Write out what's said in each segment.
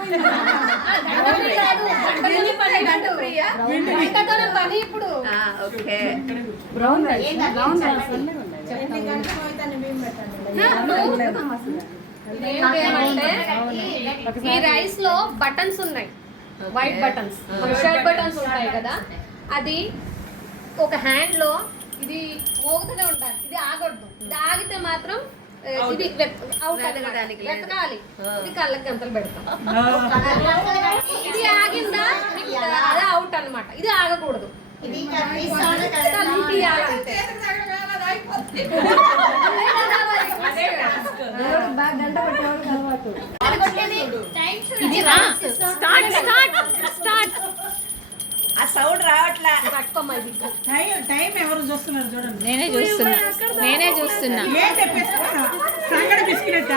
ఈ రైస్ లో బటన్స్ ఉన్నాయి, వైట్ బటన్స్, షర్ట్ బటన్స్ ఉంటాయి కదా, అది ఒక హ్యాండ్ లో ఇది మోగుతూనే ఉంటారు, ఇది ఆగొద్దు, ఇది ఆగితే మాత్రం ఇది అవుట్ వెతకాలి, ఇది కళ్ళకి గంతలు పెడతాం, ఇది ఆగిందా అదే అవుట్ అన్నమాట, ఇది ఆగకూడదు, ఆ సౌండ్ రావట్లా. టైం ఎవరు చూస్తున్నారు చూడండి. నేనే చూస్తున్నా ఏం తెప్పేసుకున్నా సంగడి బిస్కెట్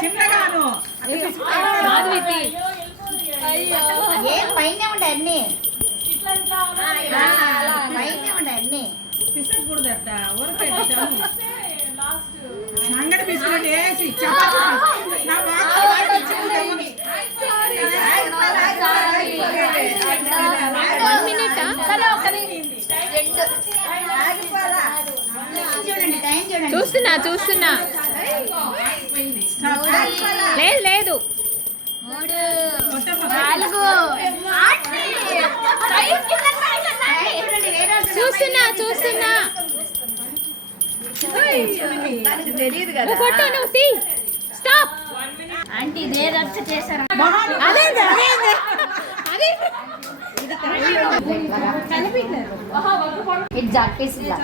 చిన్నగాను ఏం పైన ఉండే అన్ని పైన ఉండే అన్ని పిసకూడదట ఊరపెట్టాను. సంగడి బిస్కెట్ వేసి చూస్తున్నా లేదు చూస్తున్నా తెలియదు కదా. స్టాప్ ఆంటీ ఇదే రచ్చ చేశారు.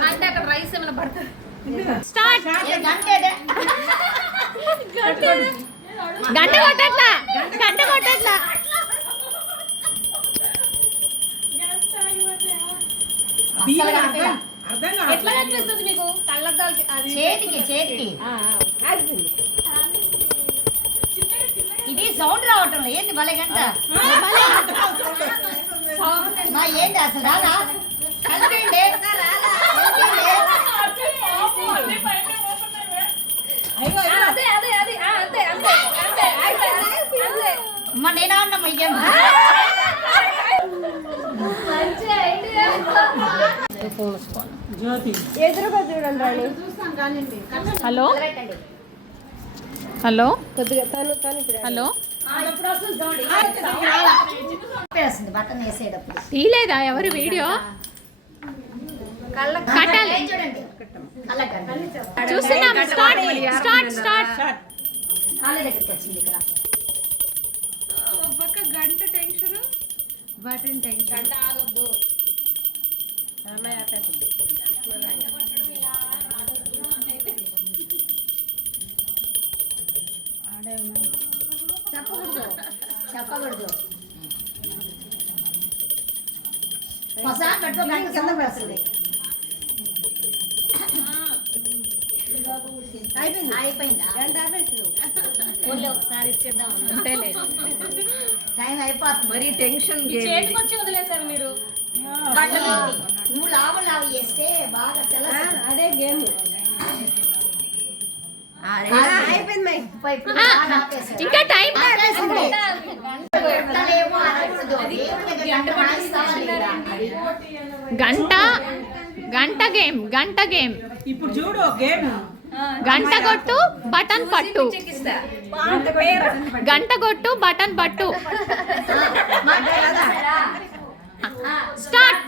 అంటే అక్కడ రైస్ ఏమైనా పడుతుంది. స్టార్ట్. గంట కొట్టట్లా ఎట్లా కనిపిస్తుంది మీకు కళ్ళద్దాలకి? చేతికి ఇది సౌండ్ రావటం ఏంటి భలే గంట ఏంటి అసలు రాదా? అమ్మ నేనా అన్నమ్మ ఎదురుగా చూడండి రాణి. హలో హలో కొద్దిగా తను హలో బటన్ వేసేటప్పుడు తీలేదా ఎవరు వీడియో? కట్టాలి. చూస్తున్నాం. స్టార్ట్. కాళ్ళ దగ్గరికి వచ్చింది ఇక్కడ. గంట టెన్షన్, బటన్ టెన్షన్, గంట ఆగొద్దు. చెప్పకూడదు ఒకసారి పెట్టుకో గంట కింద వస్తుంది. అయిపోయిందా? ఒకసారి ఇచ్చేద్దాం. టైం అయిపోతుంది. మరి టెన్షన్ చేతికి వచ్చి వదిలేశారు మీరు. నువ్వు లావు చేస్తే బాగా తెలుసు. అదే గేమ్ అయిపోయింది. ఇంకా టైం గంట గేమ్. ఇప్పుడు చూడు గేమ్. గంట కొట్టు బటన్ పట్టు. గంట కొట్టు బటన్ పట్టు. స్టార్ట్.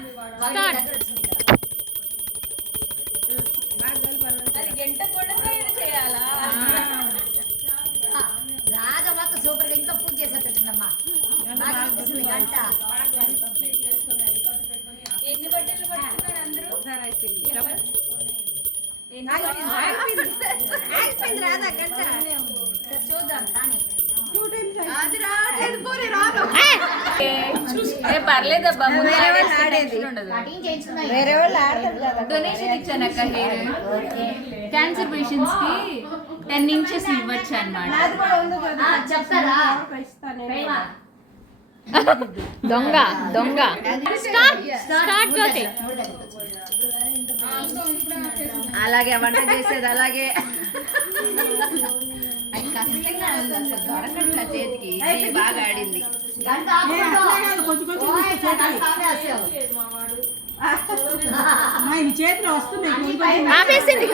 రాజా మాత్రం సూపర్ గా ఇంకా పూజ చేసేటట్టుమ్మా. గంట ఎన్ని బట్టలు పట్టుకున్నారు అందరూ? రాదా గంట చూద్దాం కానీ పర్లేదబ్బా. వేరే వాళ్ళు ఆడతారు కదా. డొనేషన్ ఇచ్చానక్క. హెయిర్ క్యాన్సర్ పేషెంట్స్ కి 10 inches ఇవ్వచ్చు అన్నమాట. చెప్తారా? దొంగ. స్టార్ట్ జ్యోతి. అలాగే వంట చేసేది అలాగే. అది కష్టంగా ఉంది అసలు దొరకట్ల చేతికి ఇది బాగా ఆడింది గంట ఏ, అట్లా కాదు, కొంచెం కొంచెం తీసుకో చేతికి. అమ్మా, ఇవి చేతిలో వస్తున్నాయి కొంచెం కొంచెం. ఆపేసింది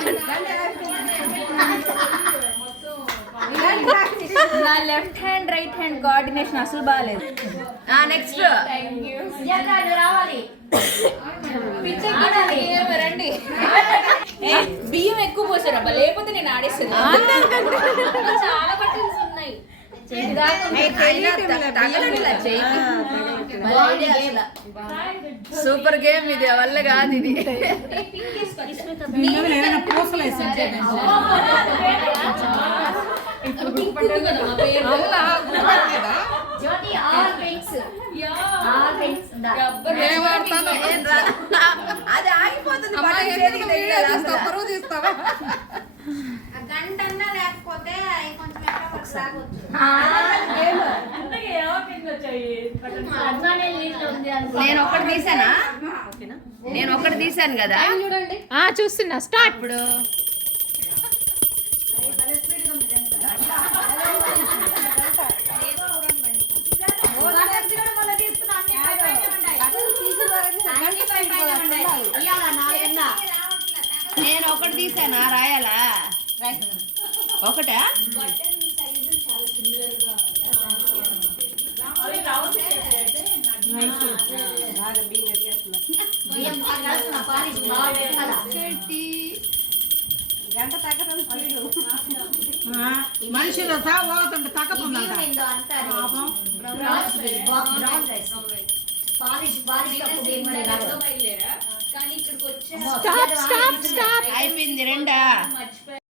నా left hand right hand coordination అసలు బాగాలేదు. నెక్స్ట్ రావాలి రండి. బియ్యం ఎక్కువ పోసారబ్బా, లేకపోతే నేను ఆడేస్తాను. చాలా బటన్స్ ఉన్నాయి. సూపర్ గేమ్ ఇది వల్ల కాదు ఇది దీని మీద ఏదైనా పూసలు వేసి ఉంచేది. జ్యోతి ఆల్ పింక్స్ అది ఆగిపోతుంది గంటన్నా లేకపోతే కొంచెం నేను ఒక్కటి తీసానా నేను ఒక్కటి తీసాను కదా చూడండి. చూస్తున్నా స్టార్ట్. ఇప్పుడు నేను ఒకటి తీసానా రాయాలా ఒకటా మనుషులు పోతుంటే తగ్గకుండా స్టాప్ స్టాప్ స్టాప్. అయిపోయింది రెండా